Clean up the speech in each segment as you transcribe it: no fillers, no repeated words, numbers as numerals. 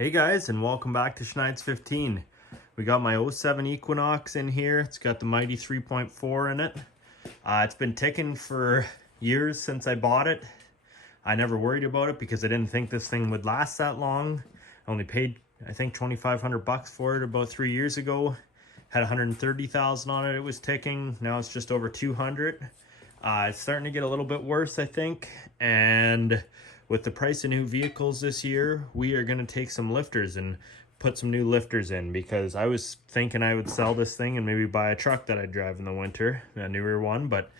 Hey guys, and welcome back to Schneid's 15. We got my '07 Equinox in here. It's got the mighty 3.4 in it. It's been ticking for years since I bought it. I never worried about it because I didn't think this thing would last that long. I only paid, I think, 2,500 bucks for it about 3 years ago. Had 130,000 on it. It was ticking. Now it's just over 200. It's starting to get a little bit worse, I think. And with the price of new vehicles this year, we are going to take some lifters and put some new lifters in, because I was thinking I would sell this thing and maybe buy a truck that I drive in the winter, a newer one. But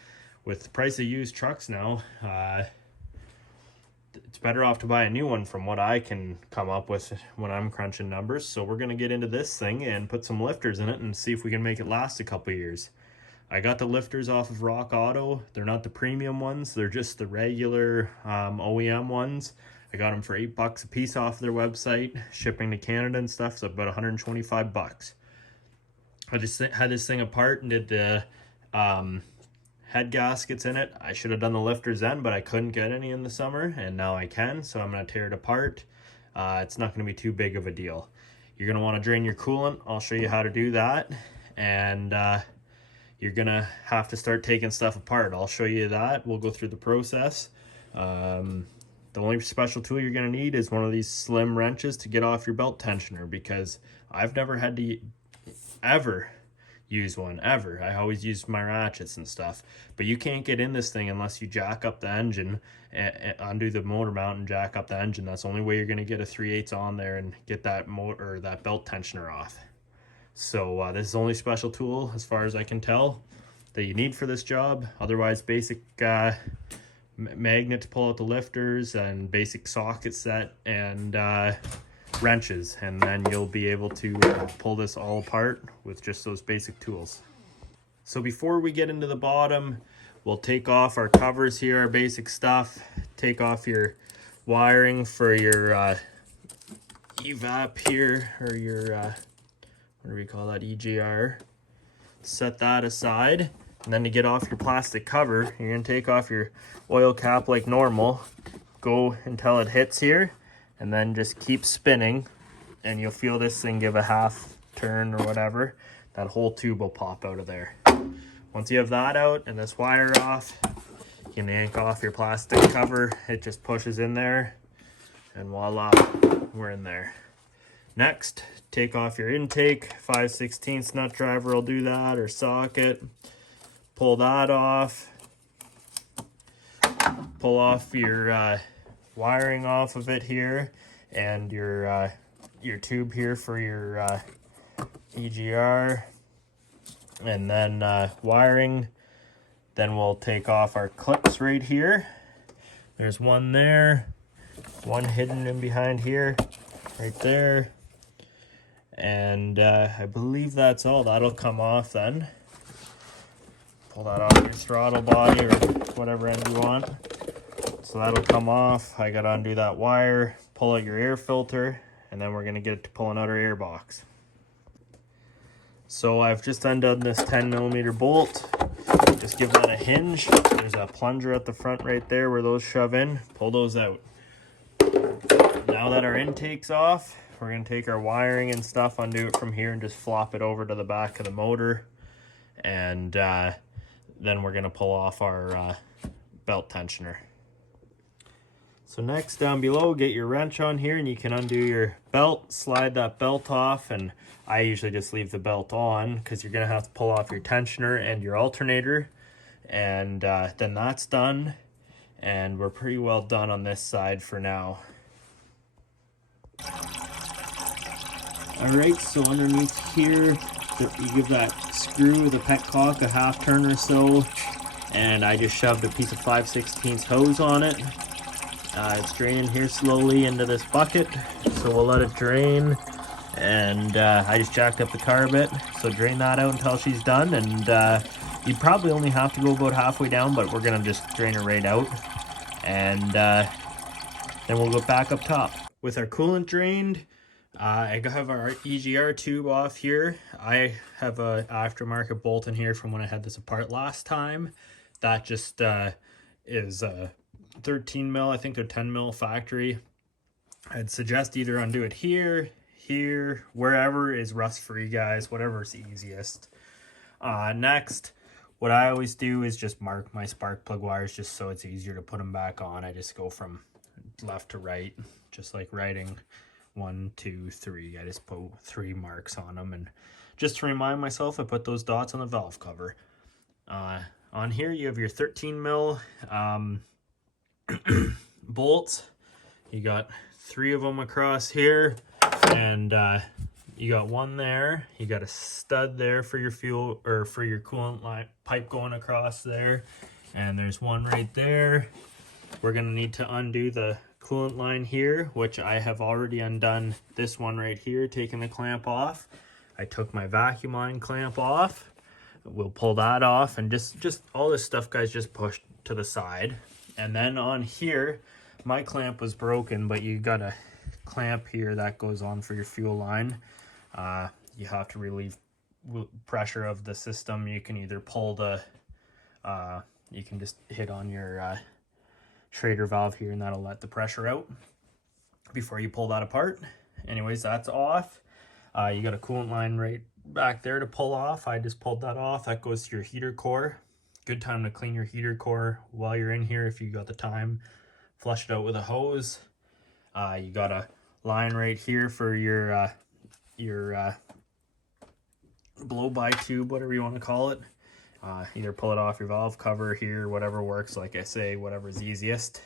with the price of used trucks now, it's better off to buy a new one from what I can come up with when I'm crunching numbers. So we're going to get into this thing and put some lifters in it and see if we can make it last a couple years. I got the lifters off of Rock Auto. They're not the premium ones. They're just the regular OEM ones. I got them for $8 a piece off their website. Shipping to Canada and stuff, so about 125 bucks. I just had this thing apart and did the head gaskets in it. I should have done the lifters then, but I couldn't get any in the summer, and now I can, so I'm going to tear it apart. It's not going to be too big of a deal. You're going to want to drain your coolant. I'll show you how to do that. And you're gonna have to start taking stuff apart. I'll show you that. We'll go through the process. The only special tool you're gonna need is one of these slim wrenches to get off your belt tensioner, because I've never had to ever use one, ever. I always use my ratchets and stuff. But you can't get in this thing unless you jack up the engine, and undo the motor mount and jack up the engine. That's the only way you're gonna get a 3/8 on there and get that motor or that belt tensioner off. So this is the only special tool, as far as I can tell, that you need for this job. Otherwise, basic magnet to pull out the lifters and basic socket set and wrenches, and then you'll be able to pull this all apart with just those basic tools. So before we get into the bottom, we'll take off our covers here, our basic stuff. Take off your wiring for your evap here, or your what do we call that, EGR. Set that aside, and then to get off your plastic cover, you're going to take off your oil cap like normal, go until it hits here, and then just keep spinning, and you'll feel this thing give a half turn or whatever. That whole tube will pop out of there. Once you have that out and this wire off, you can yank off your plastic cover. It just pushes in there, and voila, we're in there. Next, take off your intake. 5/16 nut driver will do that, or socket. Pull that off. Pull off your wiring off of it here, and your tube here for your EGR, and then wiring. Then we'll take off our clips right here. There's one there, one hidden in behind here, right there. And I believe that's all. That'll come off then. Pull that off your throttle body or whatever end you want. So that'll come off. I gotta undo that wire, pull out your air filter, and then we're gonna get it to pull another air box. So I've just undone this 10mm bolt. Just give that a hinge. There's a plunger at the front right there where those shove in. Pull those out. Now that our intake's off, we're going to take our wiring and stuff, undo it from here, and just flop it over to the back of the motor. And then we're going to pull off our belt tensioner. So next, down below, get your wrench on here, and you can undo your belt, slide that belt off. And I usually just leave the belt on, because you're going to have to pull off your tensioner and your alternator. And then that's done. And we're pretty well done on this side for now. Alright, so underneath here, you give that screw, the petcock, a half turn or so, and I just shoved a piece of 5/16 hose on it. It's draining here slowly into this bucket, so we'll let it drain, and I just jacked up the car a bit, so drain that out until she's done, and you probably only have to go about halfway down, but we're going to just drain her right out, and then we'll go back up top. With our coolant drained, I have our EGR tube off here. I have a aftermarket bolt in here from when I had this apart last time. That just is 13 mil. I think they're 10 mil factory. I'd suggest either undo it here, here, wherever is rust free, guys, whatever's easiest. Next, what I always do is just mark my spark plug wires just so it's easier to put them back on. I just go from left to right, just like writing 1, 2, 3. I just put 3 marks on them, and just to remind myself, I put those dots on the valve cover. On here you have your 13 mil bolts. You got 3 of them across here, and you got 1 there. You got a stud there for your fuel or for your coolant line pipe going across there, and there's 1 right there. We're gonna need to undo the coolant line here, which I have already undone this one right here, taking the clamp off. I took my vacuum line clamp off. We'll pull that off, and just all this stuff, guys, just pushed to the side. And then on here, my clamp was broken, but you got a clamp here that goes on for your fuel line. You have to relieve pressure of the system. You can either pull the, you can just hit on your Schrader valve here, and that'll let the pressure out before you pull that apart. Anyways, that's off. You got a coolant line right back there to pull off. I just pulled that off. That goes to your heater core. Good time to clean your heater core while you're in here if you got the time. Flush it out with a hose. You got a line right here for your blow-by tube, whatever you want to call it. Either pull it off your valve cover here, whatever works, like I say, whatever's easiest.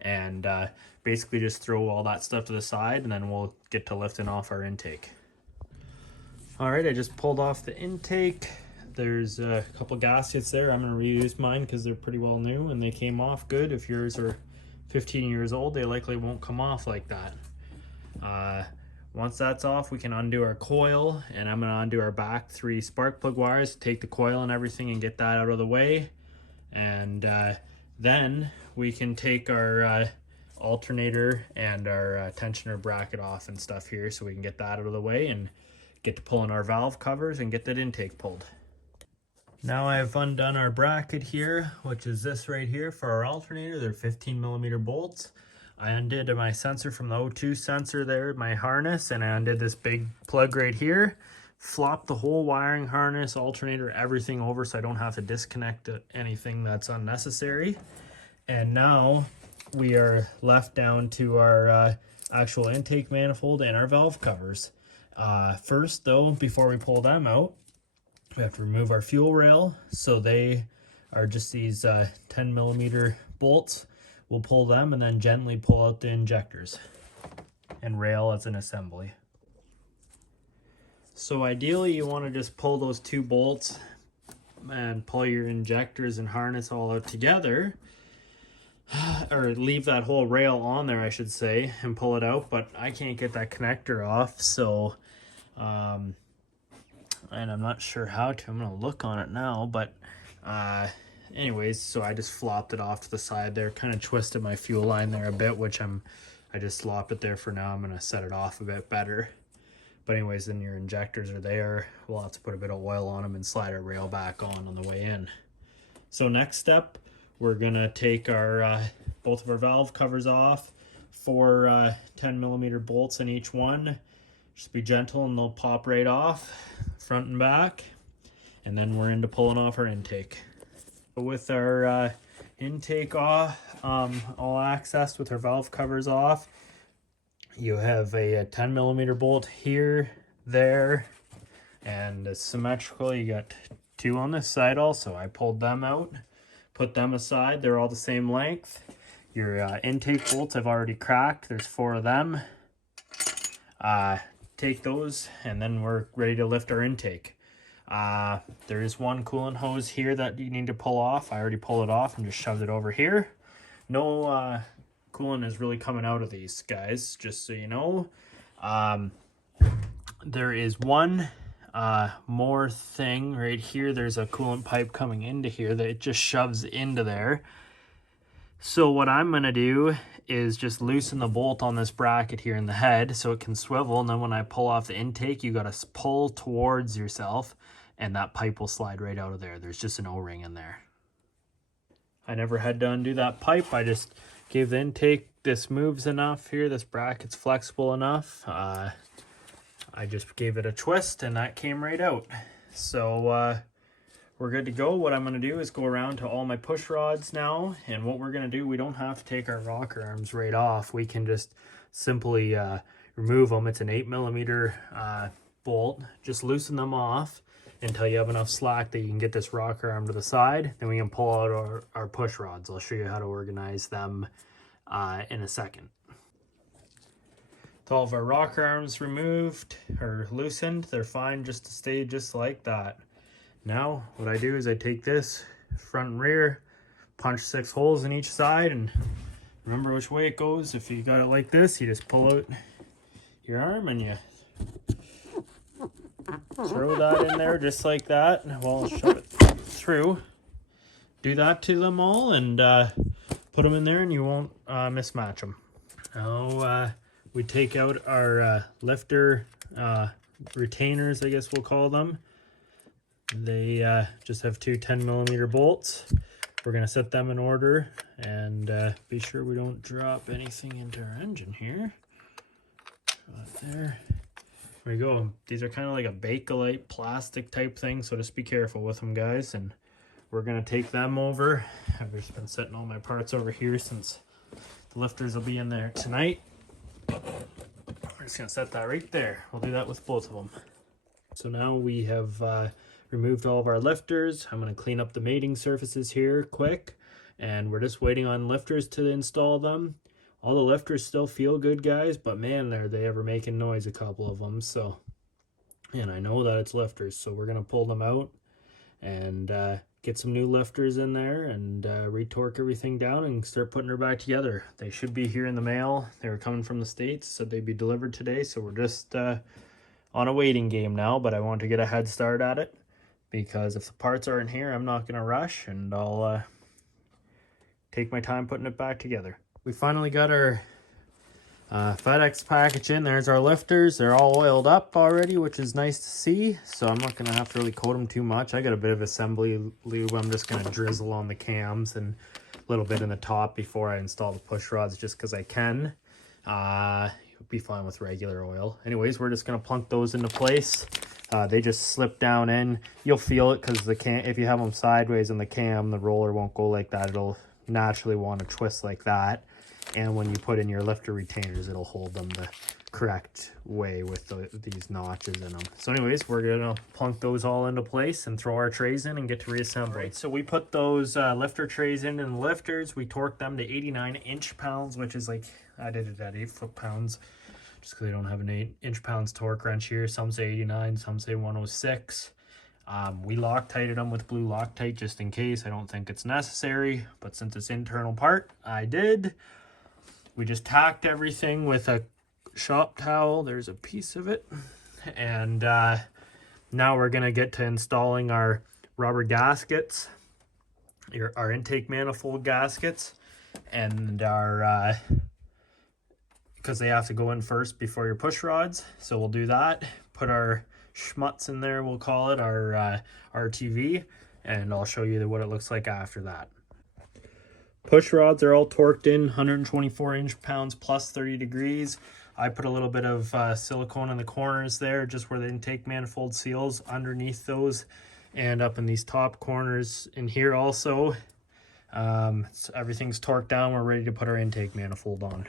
And basically just throw all that stuff to the side, and then we'll get to lifting off our intake. All right, I just pulled off the intake. There's a couple gaskets there. I'm gonna reuse mine because they're pretty well new and they came off good. If yours are 15 years old, they likely won't come off like that. Once that's off, we can undo our coil, and I'm gonna undo our back 3 spark plug wires, take the coil and everything and get that out of the way. And then we can take our alternator and our tensioner bracket off and stuff here, so we can get that out of the way and get to pulling our valve covers and get that intake pulled. Now I've undone our bracket here, which is this right here for our alternator. They're 15mm bolts. I undid my sensor from the O2 sensor there, my harness, and I undid this big plug right here. Flopped the whole wiring harness, alternator, everything over so I don't have to disconnect anything that's unnecessary. And now we are left down to our actual intake manifold and our valve covers. First though, before we pull them out, we have to remove our fuel rail. So they are just these 10mm bolts. We'll pull them and then gently pull out the injectors and rail as an assembly. So ideally you want to just pull those 2 bolts and pull your injectors and harness all out together, or leave that whole rail on there, I should say, and pull it out, but I can't get that connector off, so and I'm not sure how to. I'm gonna look on it now, but anyways, so I just flopped it off to the side there, kind of twisted my fuel line there a bit, which I just slopped it there for now. I'm gonna set it off a bit better. But anyways, then your injectors are there. We'll have to put a bit of oil on them and slide our rail back on the way in. So next step, we're gonna take our both of our valve covers off, 4 10mm bolts in each one. Just be gentle and they'll pop right off, front and back. And then we're into pulling off our intake. With our intake off, all accessed with our valve covers off, you have a 10mm bolt here, there, and it's symmetrical. You got 2 on this side also. I pulled them out, put them aside. They're all the same length. Your intake bolts I've already cracked. There's 4 of them. Take those, and then we're ready to lift our intake. There is 1 coolant hose here that you need to pull off. I already pulled it off and just shoved it over here. No coolant is really coming out of these, guys, just so you know. There is 1 more thing right here. There's a coolant pipe coming into here that it just shoves into there. So what I'm gonna do is just loosen the bolt on this bracket here in the head so it can swivel, and then when I pull off the intake, you gotta pull towards yourself and that pipe will slide right out of there. There's just an O-ring in there. I never had to undo that pipe. I just Gave the intake, this moves enough here, this bracket's flexible enough. I just gave it a twist and that came right out. So we're good to go. What I'm going to do is go around to all my push rods now, and what we're going to do, we don't have to take our rocker arms right off. We can just simply remove them. It's an 8mm bolt. Just loosen them off until you have enough slack that you can get this rocker arm to the side. Then we can pull out our push rods. I'll show you how to organize them in a second. With all of our rocker arms removed or loosened, they're fine just to stay just like that. Now what I do is I take this front and rear, punch 6 holes in each side, and remember which way it goes. If you got it like this, you just pull out your arm and you throw that in there just like that. Well, shove it through. Do that to them all and put them in there and you won't mismatch them. Now we take out our lifter retainers, I guess we'll call them. They just have 2 10mm bolts. We're going to set them in order and be sure we don't drop anything into our engine here. There we go. These are kind of like a Bakelite plastic type thing, so just be careful with them, guys. And we're going to take them over. I've just been setting all my parts over here since the lifters will be in there tonight. We're just going to set that right there. We'll do that with both of them. So now we have removed all of our lifters. I'm going to clean up the mating surfaces here quick, and we're just waiting on lifters to install them. All the lifters still feel good, guys, but man, are they ever making noise, a couple of them. So, and I know that it's lifters, so we're going to pull them out and get some new lifters in there and retorque everything down and start putting her back together. They should be here in the mail. They were coming from the States, so they'd be delivered today, so we're just on a waiting game now, but I want to get a head start at it. Because if the parts aren't here, I'm not going to rush, and I'll take my time putting it back together. We finally got our FedEx package in. There's our lifters. They're all oiled up already, which is nice to see. So I'm not going to have to really coat them too much. I got a bit of assembly lube. I'm just going to drizzle on the cams and a little bit in the top before I install the push rods, just because I can. Be fine with regular oil. Anyways, we're just going to plunk those into place. They just slip down in. You'll feel it because if you have them sideways in the cam, the roller won't go like that. It'll naturally want to twist like that. And when you put in your lifter retainers, it'll hold them the correct way with these notches in them. So anyways, we're going to plunk those all into place and throw our trays in and get to reassembly. Right, so we put those lifter trays in the lifters. We torqued them to 89 inch-pounds, which is like, I did it at 8 foot-pounds. Just because they don't have an 8 inch-pounds torque wrench here. Some say 89, some say 106. We Loctited them with blue Loctite just in case. I don't think it's necessary, but since it's internal part, I did. We just tacked everything with a shop towel. There's a piece of it. And now we're going to get to installing our rubber gaskets, our intake manifold gaskets, and our... because they have to go in first before your push rods. So we'll do that. Put our schmutz in there, we'll call it, our RTV, and I'll show you what it looks like after that. Push rods are all torqued in, 124 inch-pounds plus 30 degrees. I put a little bit of silicone in the corners there, just where the intake manifold seals, underneath those, and up in these top corners in here also. So everything's torqued down. We're ready to put our intake manifold on.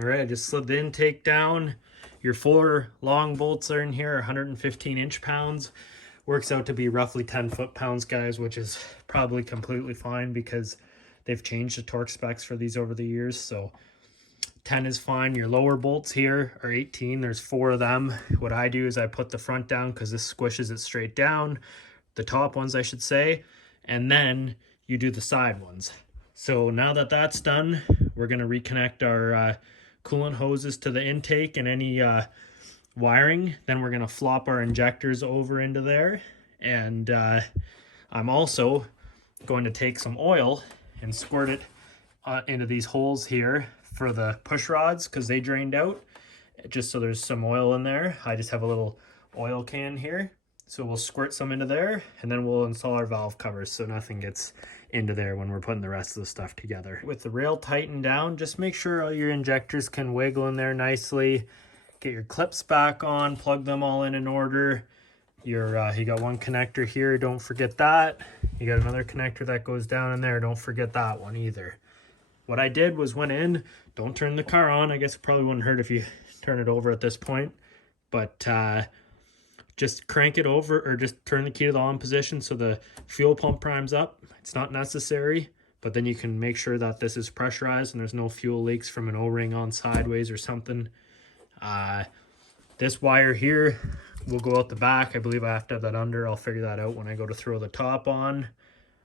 All right, I just slid the intake down. Your 4 long bolts are in here, 115 inch-pounds. Works out to be roughly 10 foot-pounds, guys, which is probably completely fine because they've changed the torque specs for these over the years. So 10 is fine. Your lower bolts here are 18. There's 4 of them. What I do is I put the front down because this squishes it straight down. The top ones, I should say. And then you do the side ones. So now that that's done, we're going to reconnect our coolant hoses to the intake and any wiring. Then we're going to flop our injectors over into there. And I'm also going to take some oil and squirt it into these holes here for the push rods because they drained out, just so there's some oil in there. I just have a little oil can here. So we'll squirt some into there and then we'll install our valve covers so nothing gets into there when we're putting the rest of the stuff together. With the rail tightened down, just make sure all your injectors can wiggle in there nicely. Get your clips back on, plug them all in order. You got one connector here, don't forget that. You got another connector that goes down in there, don't forget that one either. What I did was went in, don't turn the car on. I guess it probably wouldn't hurt if you turn it over at this point, but just crank it over, or just turn the key to the on position so the fuel pump primes up. It's not necessary, but then you can make sure that this is pressurized and there's no fuel leaks from an O-ring on sideways or something. This wire here will go out the back. I believe I have to have that under. I'll figure that out when I go to throw the top on.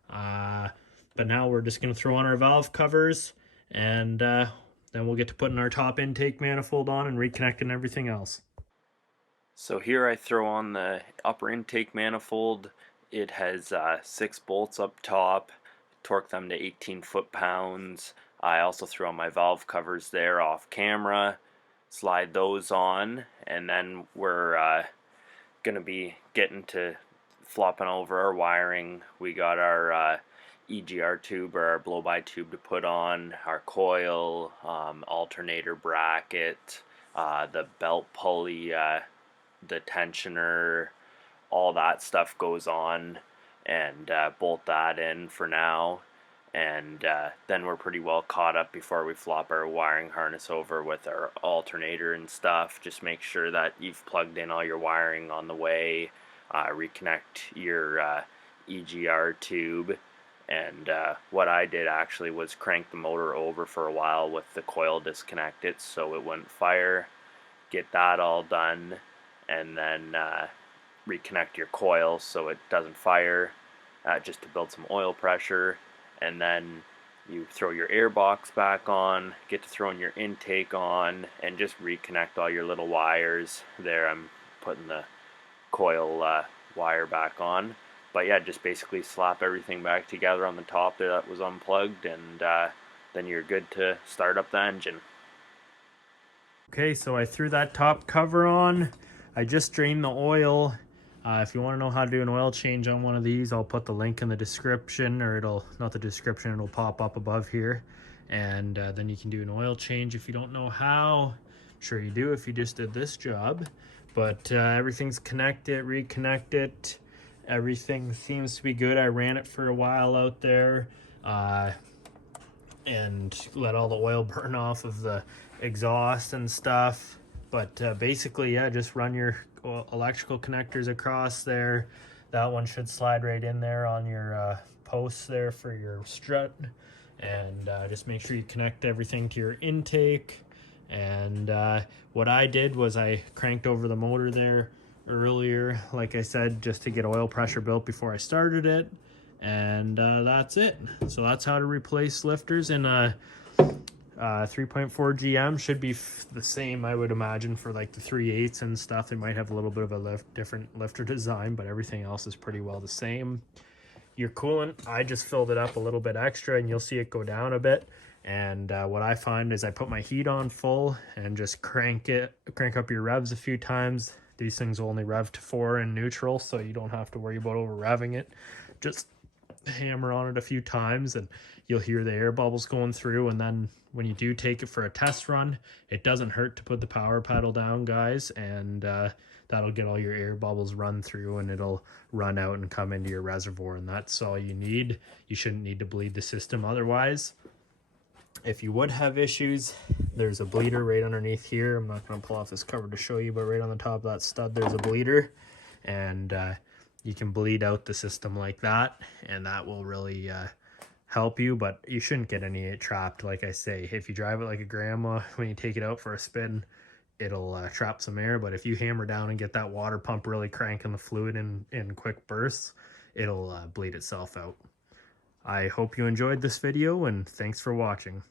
But now we're just going to throw on our valve covers, and then we'll get to putting our top intake manifold on and reconnecting everything else. So here I throw on the upper intake manifold. It has 6 bolts up top, torque them to 18 foot-pounds. I also throw on my valve covers there off camera, slide those on, and then we're going to be getting to flopping over our wiring. We got our EGR tube, or our blow-by tube, to put on, our coil, alternator bracket, the belt pulley, the tensioner, all that stuff goes on, and bolt that in for now. And then we're pretty well caught up before we flop our wiring harness over with our alternator and stuff. Just make sure that you've plugged in all your wiring on the way, reconnect your EGR tube. And what I did actually was crank the motor over for a while with the coil disconnected so it wouldn't fire. Get that all done, and then reconnect your coil so it doesn't fire, just to build some oil pressure. And then you throw your air box back on, get to throwing your intake on, and just reconnect all your little wires. There I'm putting the coil wire back on. But yeah, just basically slap everything back together on the top there that was unplugged, and then you're good to start up the engine. Okay, so I threw that top cover on. I just drained the oil. If you want to know how to do an oil change on one of these, I'll put the link in the description, or not the description, it'll pop up above here. And then you can do an oil change if you don't know how. I'm sure you do if you just did this job. But everything's connected, reconnected. Everything seems to be good. I ran it for a while out there and let all the oil burn off of the exhaust and stuff. But basically, yeah, just run your electrical connectors across there. That one should slide right in there on your posts there for your strut. And just make sure you connect everything to your intake. And what I did was I cranked over the motor there earlier, like I said, just to get oil pressure built before I started it. And that's it. So that's how to replace lifters in a 3.4 GM. Should be the same, I would imagine, for like the 3/8 and stuff. They might have a little bit of a different lifter design, but everything else is pretty well the same. Your coolant, I just filled it up a little bit extra, and you'll see it go down a bit. And what I find is I put my heat on full and just crank up your revs a few times. These things only rev to 4 in neutral, so you don't have to worry about over revving it. Just hammer on it a few times and you'll hear the air bubbles going through. And then when you do take it for a test run, it doesn't hurt to put the power pedal down, guys, and that'll get all your air bubbles run through, and it'll run out and come into your reservoir, and that's all you need. You shouldn't need to bleed the system otherwise. If you would have issues, there's a bleeder right underneath here. I'm not going to pull off this cover to show you, but right on the top of that stud there's a bleeder, and you can bleed out the system like that, and that will really help you. But you shouldn't get any trapped. Like I say, if you drive it like a grandma, when you take it out for a spin, it'll trap some air. But if you hammer down and get that water pump really cranking the fluid in quick bursts, it'll bleed itself out. I hope you enjoyed this video, and thanks for watching.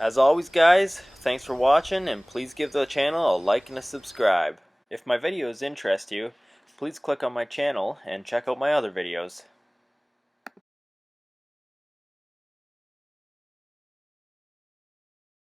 As always, guys, thanks for watching, and please give the channel a like and a subscribe. If my videos interest you, please click on my channel and check out my other videos.